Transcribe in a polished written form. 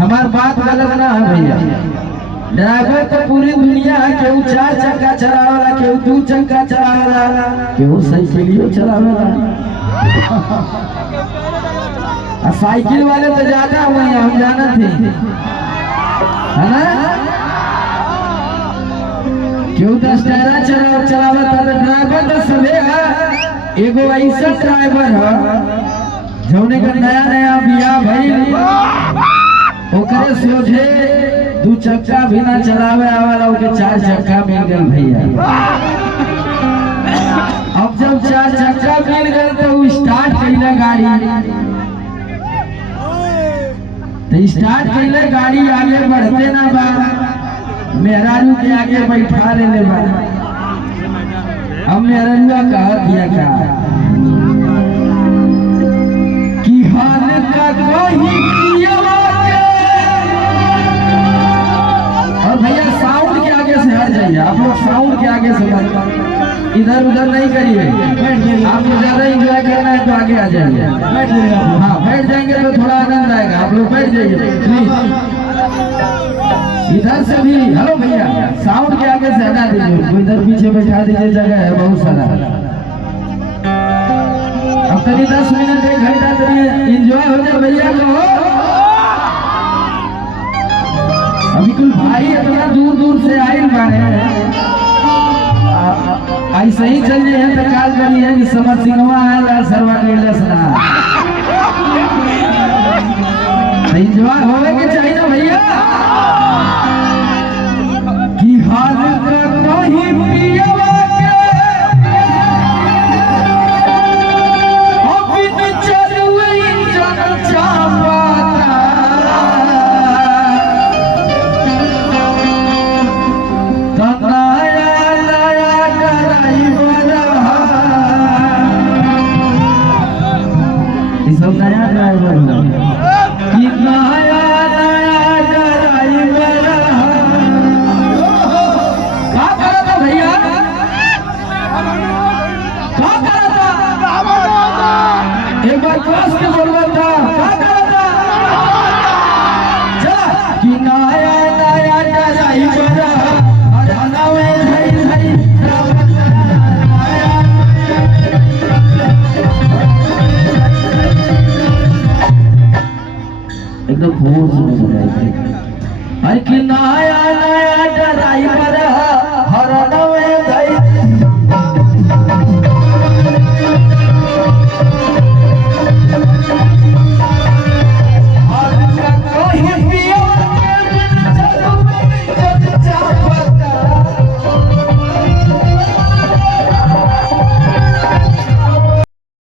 हमार बात गलत ना है भैया। ड्राइवर तो पूरी दुनिया है, केहू 4 चक्का चलावेला, केहू 2 चक्का चलावेला, केहू साइकिलियो चलावेला। साइकिल वाले तो ज्यादा हुए हैं, हम जानत थे, है ना? केहू 10 टायरा चलावता तो ड्राइवर तो सभे है। एगो ऐसा ड्राइवर है जौने का नया नया बियाह भइल, ओकरे सोझे 2 चक्का भी ना चलावे वाला, ओके 4 चक्का मिल गए भैया। अब जब 4 चक्का मिल गए तो वो स्टार्ट कैले गाड़ी, तो स्टार्ट कैले गाड़ी, आगे बढ़ते ना बा, मेहरारू के आगे बैठा ले बा। अब मेहरारू कहा दिया का कि हाल का कोई भैया साउंड के आगे से हट जाइए, आप लोग साउंड के आगे से इधर उधर नहीं करिए। आपको ज्यादा एंजॉय करना है तो आगे आ जाइए। हाँ, बैठ जाएंगे तो थोड़ा आनंद आएगा। आप लोग बैठ जाइए प्लीज। इधर से भी हेलो भैया, साउंड के आगे से हटा दीजिए, इधर पीछे बैठा दीजिए, जगह है बहुत सारा। अब तक 10 मिनट 1 घंटा तक एंजॉय हो जाए भैया को। अभी कुल भाई इतना दूर दूर से आए बारे, ऐसे ही चल रहे हैं तो काल करी है कि समर सिंहवा आया सरवा निर्देशना एंजॉय होने के चाहिए ना भैया। कि हाल का कोई पियवा के अभी चलवे जन चापाता, सब नया ड्राइवर कि नया नया ड्राइवर क्या करा था भैया, क्या करा था? एक बार क्लास के जरूरत था, क्या करा था? चला कि नया नया ड्राइवर एकदम भोर से बजाएंगे। अरे कि नया नया ड्राइवर